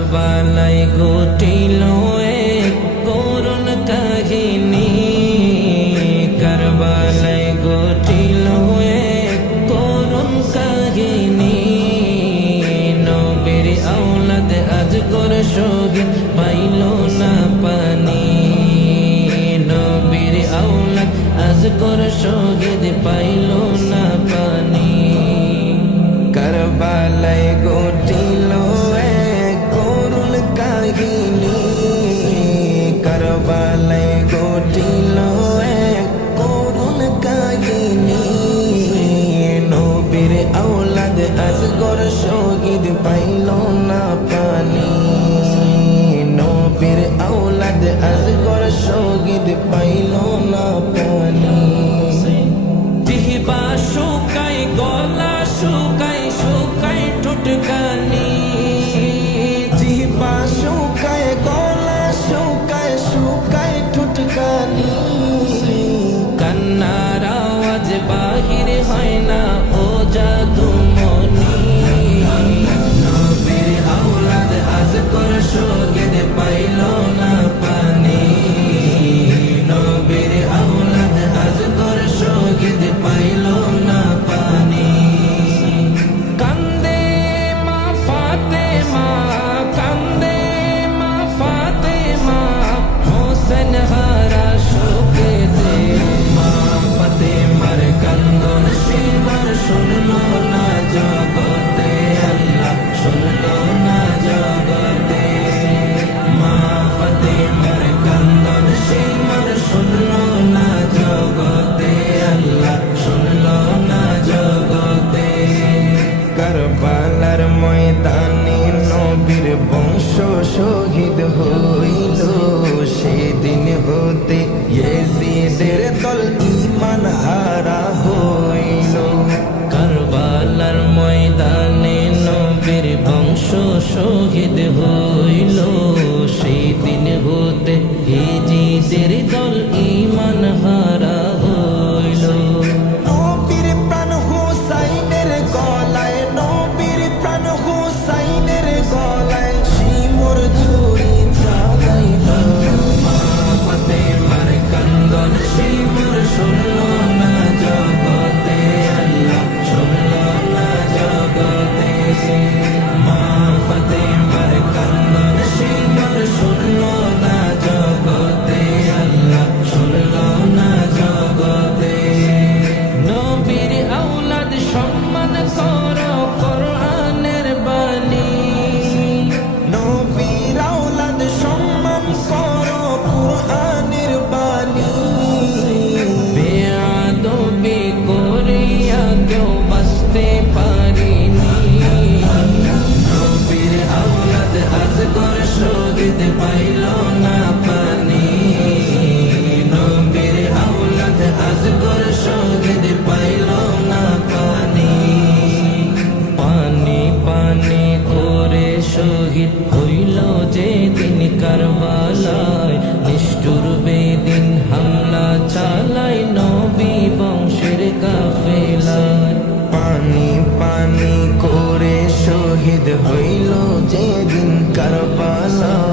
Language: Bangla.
কারবালায় ঘটিল এক করুণ কাহিনী, কারবালায় ঘটিল এক করুণ কাহিনী। নবীর আওলাদ আজগর শহীদ পাইল না পানি, নবীর আওলাদ আজগর শহীদ পাইল না পানি। কারবালায় ঘটিল এক করুণ কাহিনী, কারবালায় ঘটিল এক করুণ কাহিনী। নবীর আওলাদ আজগর শহীদ পাইল না পানি, নবীর আওলাদ আজগর শহীদ পাইল না পানি। জিহ্বা শুকায় গলা শুকায় শুকায় ঠোঁটখানি, জিহ্বা শুকায় গলা শুকায় শুকায় ঠোঁটখানি। কান্নার আওয়াজ বাহির হয় না ও জাদুমণি, নবীর আওলাদ আজগর শহীদ পাইল না পানি, নবীর আওলাদ আজগর শহীদ পাইল না পানি। কান্দে মা ফাতেমা, কান্দে মা ফাতেমা, হোসেন হারা শোকেতে। মা ফাতেমার কান্দন সেবার শুনল না জগতে, আল্লাহ শুনল না জগতে। মা ফাতেমার কান্দন সেবার শুনল না জগতে, আল্লাহ শুনল না জগতে। কারবালার ময়দানে নবীর বংশ শহীদ হইল, সেদিন হতে ইয়েজিদের দল ঈমান হারা হইল। কারবালার ময়দানে নবীর বংশ শহীদ হইল, সেদিন হতে ইয়েজিদের দল ঈমান হারা হইল। নবীর প্রাণ হুসাইনের গলায়, নবীর প্রাণ হুসাইনের গলায় শিমর ছুরি চালাইল। মা ফাতেমার কান্দন শিমর শুনল না জগতে, আল্লাহ শুনল না জগতে। মা ফাতেমার কান্দন শিমর শুনল না জগতে, আল্লাহ শুনল না জগতে। নবীর আওলাদ সম্মান করো কোরআনের বাণী, নবীর আওলাদ সম্মান করো কোরআনের বাণী। বেয়াদবি করিয়া কেউ বাঁচতে পারিনি, নবীর আওলাদ আজগর শহীদ পাইল না পানি, নবীর আওলাদ আজগর শহীদ পাইল না পানি। পানি পানি করে শহীদ হইল যেদিন কারবালায়, নিষ্ঠুর বেদিন হামলা চালায় নবী বংশের কাফেলায়। পানি পানি করে শহীদ হইল যেদিন কারবালায়,